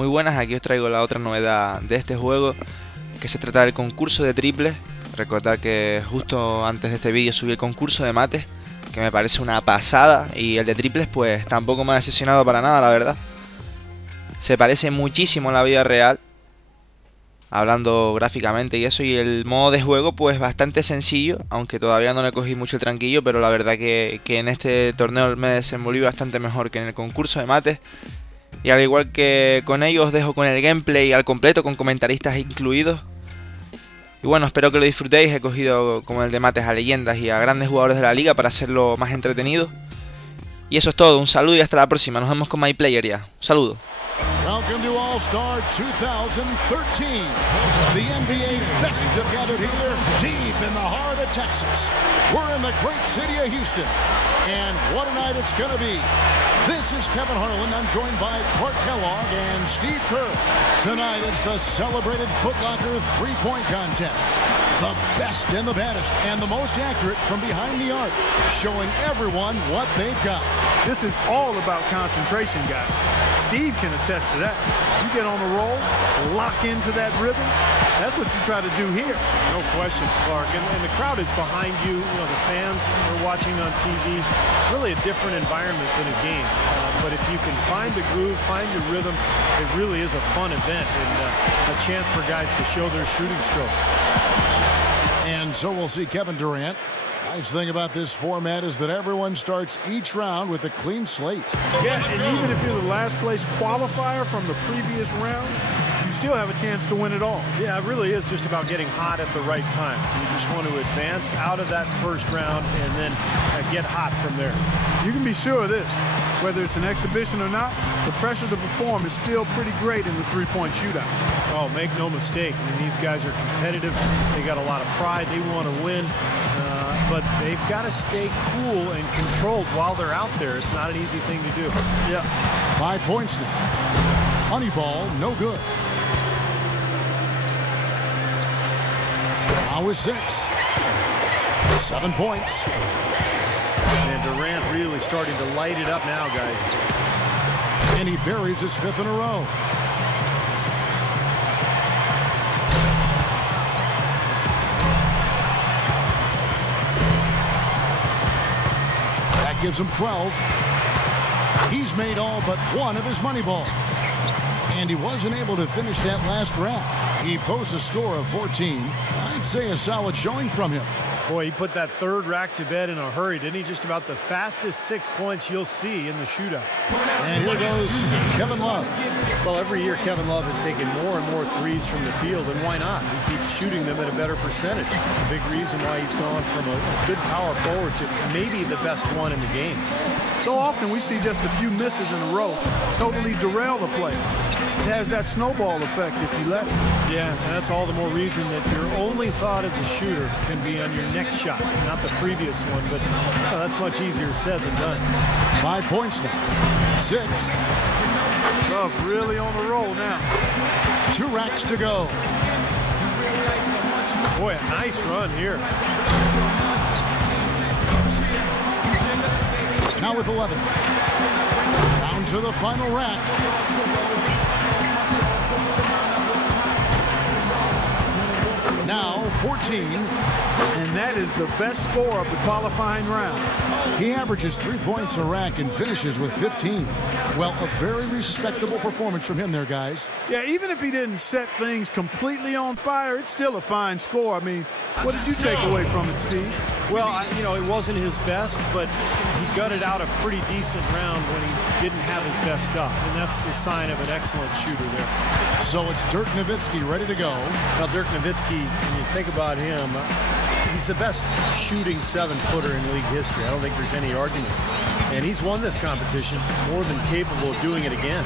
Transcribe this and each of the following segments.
Muy buenas, aquí os traigo la otra novedad de este juego, que se trata del concurso de triples. Recordad que justo antes de este vídeo subí el concurso de mates, que me parece una pasada, y el de triples pues tampoco me ha decepcionado para nada, la verdad. Se parece muchísimo a la vida real, hablando gráficamente y eso, y el modo de juego pues bastante sencillo, aunque todavía no le cogí mucho el tranquillo, pero la verdad que en este torneo me desenvolví bastante mejor que en el concurso de mates. Y al igual que con ellos, os dejo con el gameplay al completo, con comentaristas incluidos. Y bueno, espero que lo disfrutéis. He cogido como el de mates a leyendas y a grandes jugadores de la liga para hacerlo más entretenido. Y eso es todo, un saludo y hasta la próxima. Nos vemos con My Player ya. Un saludo. Welcome to All-Star 2013. The NBA's best have gathered here deep in the heart of Texas. We're in the great city of Houston. And what a night it's going to be. This is Kevin Harlan. I'm joined by Clark Kellogg and Steve Kerr. Tonight it's the celebrated Foot Locker three-point contest. The best and the baddest and the most accurate from behind the arc, showing everyone what they've got. This is all about concentration, guys. Steve can attest to that. You get on the roll, lock into that rhythm. That's what you try to do here. No question, Clark. And the crowd is behind you. You know, the fans are watching on TV. It's really a different environment than a game. But if you can find the groove, find your rhythm, it really is a fun event and a chance for guys to show their shooting strokes. And so we'll see Kevin Durant. Nice thing about this format is that everyone starts each round with a clean slate. Yes, and even if you're the last place qualifier from the previous round, you still have a chance to win it all. Yeah, it really is just about getting hot at the right time. You just want to advance out of that first round and then get hot from there. You can be sure of this. Whether it's an exhibition or not, the pressure to perform is still pretty great in the three-point shootout. Oh, make no mistake. I mean, these guys are competitive. They got a lot of pride. They want to win. But they've got to stay cool and controlled while they're out there. It's not an easy thing to do. Yeah. 5 points now. Money ball, no good. Now with 6. 7 points. And Durant really starting to light it up now, guys. And he buries his 5th in a row. That gives him 12. He's made all but one of his money balls. And he wasn't able to finish that last round. He posts a score of 14. I'd say a solid showing from him. Boy, he put that third rack to bed in a hurry, didn't he? Just about the fastest 6 points you'll see in the shootout. And here goes Kevin Love. Well, every year Kevin Love has taken more and more threes from the field, and why not? He keeps shooting them at a better percentage. It's a big reason why he's gone from a good power forward to maybe the best one in the game. So often we see just a few misses in a row totally derail the play. It has that snowball effect if you let it. Yeah, and that's all the more reason that your only thought as a shooter can be on your next shot, not the previous one, but that's much easier said than done. 5 points now. 6. Love really on the roll now. 2 racks to go. Boy, a nice run here. Now with 11. Down to the final rack. Now 14. And that is the best score of the qualifying round. He averages 3 points a rack and finishes with 15. Well, a very respectable performance from him there, guys. Yeah, even if he didn't set things completely on fire, it's still a fine score. I mean, what did you take away from it, Steve? Well, you know, it wasn't his best, but he gutted out a pretty decent round when he didn't have his best stuff, and that's the sign of an excellent shooter there. So it's Dirk Nowitzki ready to go. Now, Dirk Nowitzki, when you think about him, he's the best shooting 7-footer in league history. I don't think there's any argument. And he's won this competition, more than capable of doing it again.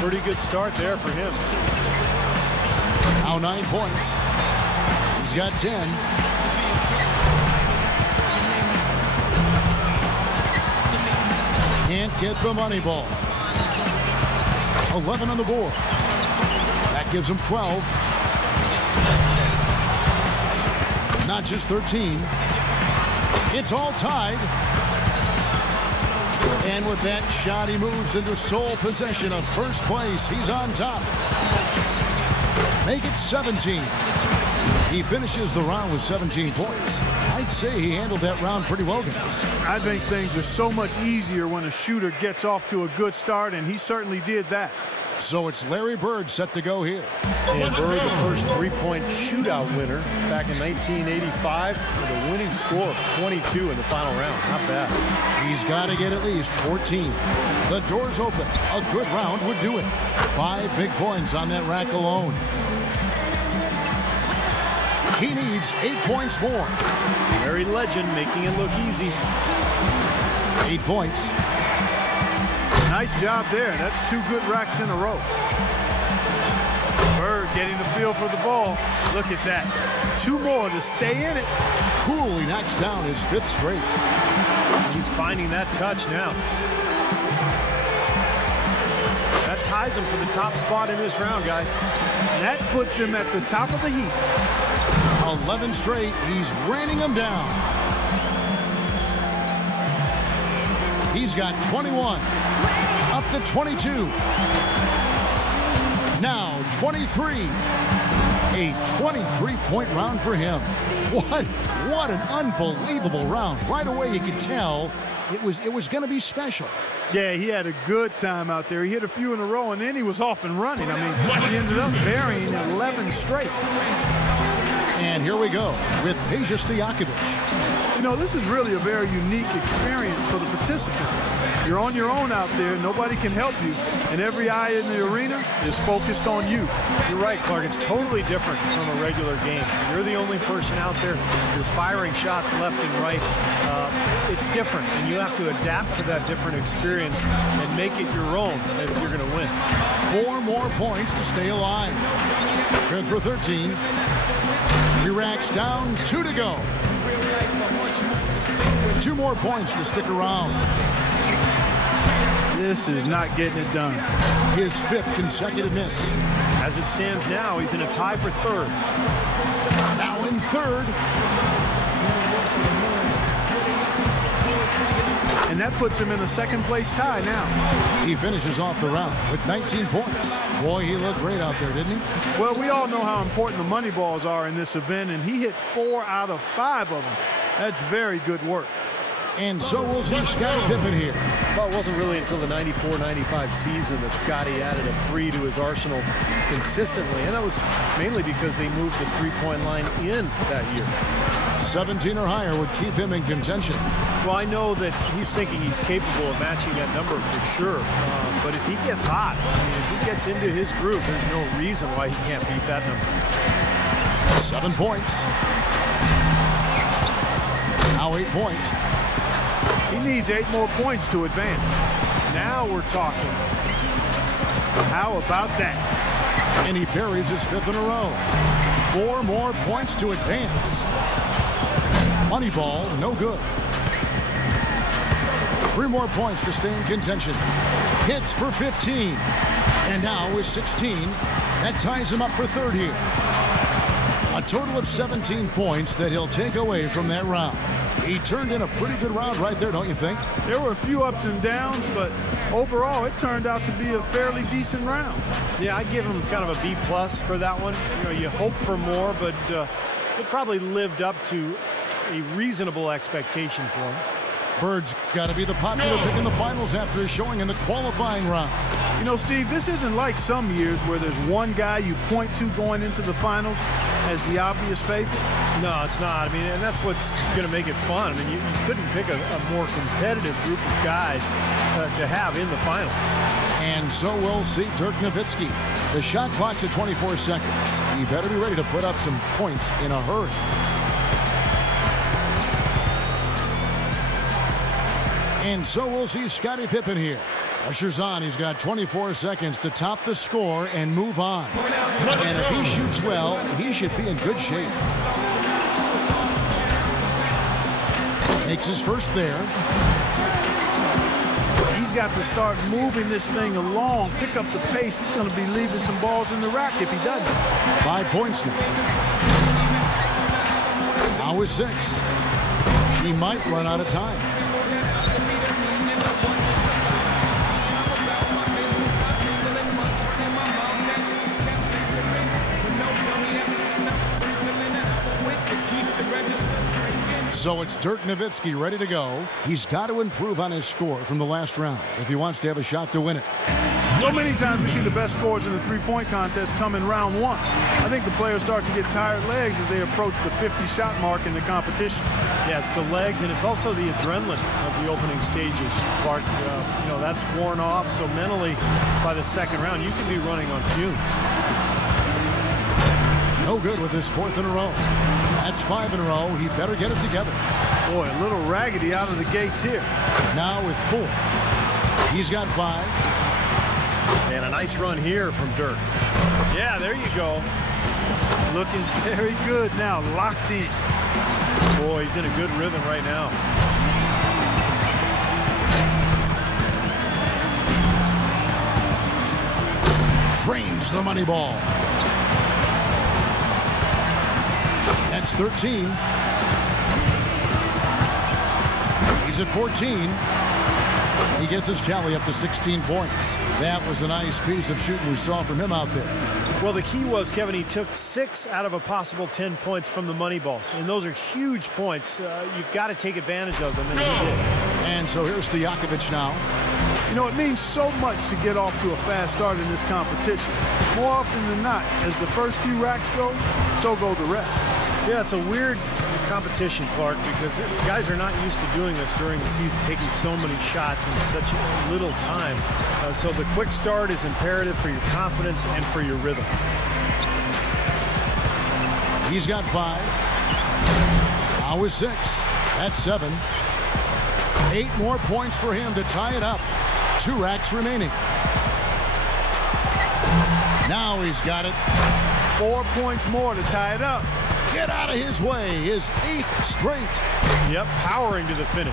Pretty good start there for him. Now 9 points. He's got 10. Can't get the money ball. 11 on the board. That gives him 12. Not just 13. It's all tied. And with that shot, he moves into sole possession of first place. He's on top. Make it 17. He finishes the round with 17 points. I'd say he handled that round pretty well, guys. I think things are so much easier when a shooter gets off to a good start, and he certainly did that. So it's Larry Bird set to go here. And Bird, the first three-point shootout winner back in 1985 with a winning score of 22 in the final round. Not bad. He's got to get at least 14. The door's open. A good round would do it. 5 big points on that rack alone. He needs 8 points more. Larry Legend making it look easy. 8 points. Nice job there. That's 2 good racks in a row. Bird getting the feel for the ball. Look at that. 2 more to stay in it. Cool, he knocks down his 5th straight. He's finding that touch now. That ties him for the top spot in this round, guys. That puts him at the top of the heap. 11 straight. He's raining them down. He's got 21. Up to 22. Now 23. A 23-point round for him. What an unbelievable round. Right away you could tell it was going to be special. Yeah, he had a good time out there. He hit a few in a row, and then he was off and running. I mean, he ended up burying 11 straight. And here we go with Peja Stojakovic. You know, this is really a very unique experience for the participant. You're on your own out there. Nobody can help you. And every eye in the arena is focused on you. You're right, Clark. It's totally different from a regular game. You're the only person out there. You're firing shots left and right. It's different, and you have to adapt to that different experience and make it your own if you're going to win. 4 more points to stay alive. Good for 13. 3 racks down, 2 to go. 2 more points to stick around. This is not getting it done. His 5th consecutive miss. As it stands now, he's in a tie for 3rd. Now in 3rd. And that puts him in a 2nd place tie now. He finishes off the round with 19 points. Boy, he looked great out there, didn't he? Well, we all know how important the money balls are in this event, and he hit 4 out of 5 of them. That's very good work. And so we'll see Scottie Pippen here. Well, it wasn't really until the 94-95 season that Scottie added a 3 to his arsenal consistently, and that was mainly because they moved the three-point line in that year. 17 or higher would keep him in contention. Well, I know that he's thinking he's capable of matching that number for sure, but if he gets hot, I mean, if he gets into his groove, there's no reason why he can't beat that number. 7 points. Now 8 points. He needs 8 more points to advance. Now we're talking. How about that? And he buries his 5th in a row. 4 more points to advance. Money ball, no good. 3 more points to stay in contention. Hits for 15. And now with 16, that ties him up for 3rd here. A total of 17 points that he'll take away from that round. He turned in a pretty good round right there, don't you think? There were a few ups and downs, but overall it turned out to be a fairly decent round. Yeah, I'd give him kind of a B+ for that one. You know, you hope for more, but it probably lived up to a reasonable expectation for him. Bird's got to be the popular pick in the finals after his showing in the qualifying round. You know, Steve, this isn't like some years where there's one guy you point to going into the finals as the obvious favorite. No, it's not. I mean, and that's what's going to make it fun. I mean, you couldn't pick a more competitive group of guys to have in the finals. And so we'll see Dirk Nowitzki. The shot clock's at 24 seconds. He better be ready to put up some points in a hurry. And so we'll see Scottie Pippen here. Pressure's on. He's got 24 seconds to top the score and move on. And if he shoots well, he should be in good shape. Makes his first there. He's got to start moving this thing along, pick up the pace. He's going to be leaving some balls in the rack if he doesn't. 5 points now. Now with 6. He might run out of time. So it's Dirk Nowitzki ready to go. He's got to improve on his score from the last round if he wants to have a shot to win it. So many times we see the best scores in the three-point contest come in round one. I think the players start to get tired legs as they approach the 50-shot mark in the competition. Yeah, it's the legs, and it's also the adrenaline of the opening stages, Clark. You know, that's worn off, so mentally, by the second round, you can be running on fumes. No good with his fourth in a row. That's 5 in a row. He better get it together. Boy, a little raggedy out of the gates here. Now with 4. He's got 5. And a nice run here from Dirk. Yeah, there you go. Looking very good now, locked in. Boy, he's in a good rhythm right now. Drains the money ball. That's 13. He's at 14. He gets his tally up to 16 points. That was a nice piece of shooting we saw from him out there. Well, the key was, Kevin, he took 6 out of a possible 10 points from the money balls. And those are huge points. You've got to take advantage of them, and he did. And so here's Stojakovic now. You know, it means so much to get off to a fast start in this competition. More often than not, as the first few racks go, so go the rest. Yeah, it's a weird competition, Clark, because guys are not used to doing this during the season, taking so many shots in such little time. So the quick start is imperative for your confidence and for your rhythm. He's got 5. Now with 6. That's 7. 8 more points for him to tie it up. 2 racks remaining. Now he's got it. 4 points more to tie it up. Get out of his way. His 8th straight. Yep, powering to the finish.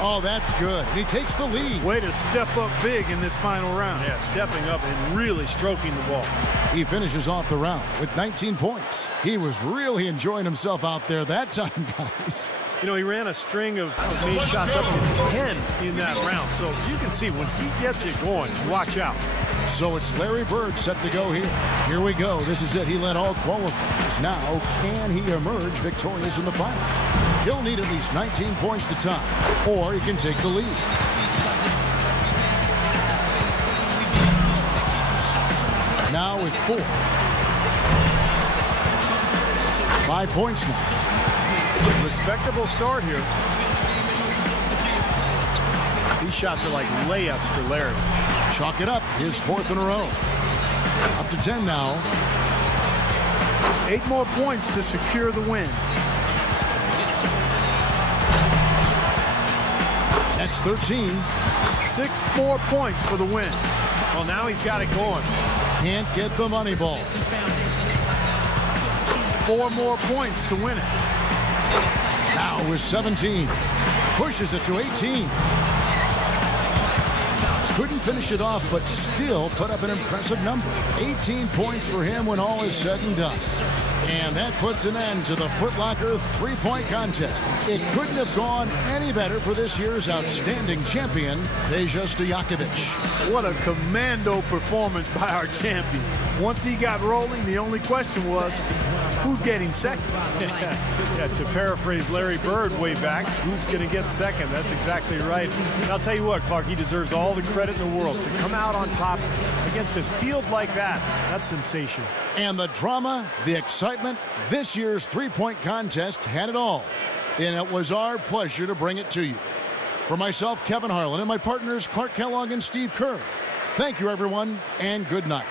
Oh, that's good. And he takes the lead. Way to step up big in this final round. Yeah, stepping up and really stroking the ball. He finishes off the round with 19 points. He was really enjoying himself out there that time, guys. You know, he ran a string of made shots up to 10 in that round. So you can see when he gets it going, watch out. So it's Larry Bird set to go here. Here we go. This is it. He led all qualifiers. Now, can he emerge victorious in the finals? He'll need at least 19 points to tie, or he can take the lead. Now with 4. 5 points now. Respectable start here. These shots are like layups for Larry. Chalk it up. His 4th in a row. Up to 10 now. 8 more points to secure the win. That's 13. 6 more points for the win. Well, now he's got it going. Can't get the money ball. 4 more points to win it. Now with 17. Pushes it to 18. Couldn't finish it off, but still put up an impressive number. 18 points for him when all is said and done. And that puts an end to the Foot Locker three-point contest. It couldn't have gone any better for this year's outstanding champion, Peja Stojakovic. What a commando performance by our champion. Once he got rolling, the only question was, who's getting second? Yeah, to paraphrase Larry Bird way back, who's going to get second? That's exactly right. And I'll tell you what, Clark, he deserves all the credit in the world. To come out on top against a field like that, that's sensational. And the drama, the excitement, this year's three-point contest had it all. And it was our pleasure to bring it to you. For myself, Kevin Harlan, and my partners, Clark Kellogg and Steve Kerr, thank you, everyone, and good night.